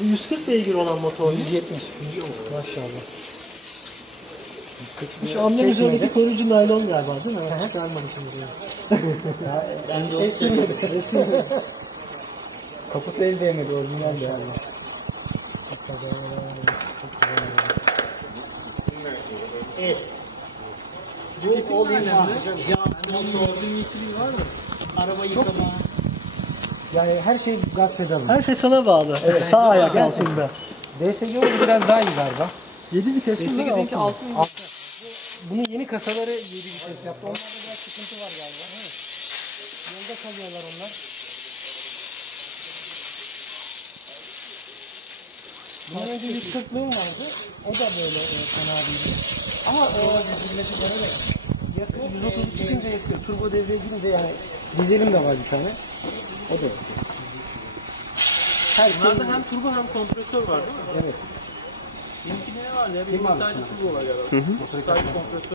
Bu 140 beygir olan motor. 170. Maşallah. Şu Şu amblem üzerindeki koruyucu naylon galiba değil mi? Ben çıkarmamışım buraya. Ben de Esmedi. Kaput el değmedi orijinal de. Es. Bu o değil Jant, motor, araba yıkama. Yani her şey gaz pedalı. Her şey sana bağlı. Sağ ayak altında. DSG biraz daha iyi galiba. 7 vites mi? DSG'ninki altı 6 mı? mı? Bunun yeni kasaları 7 vites yaptı. Onlarda biraz sıkıntı var galiba. Yolda kalıyorlar onlar. Bundan önce 140'lığım vardı. O da böyle e, fena değildi. Ama o birleşik bana da yakın 130 çıkınca yakıyor. Turbo devreye girince yani dizelim de var bir tane. O da yakıyor. Her şey Bunlarda hem turbo hem kompresör var değil mi? evet. Benimkinde ne var ya? Benim sadece turbo var ya. Sadece kompresör.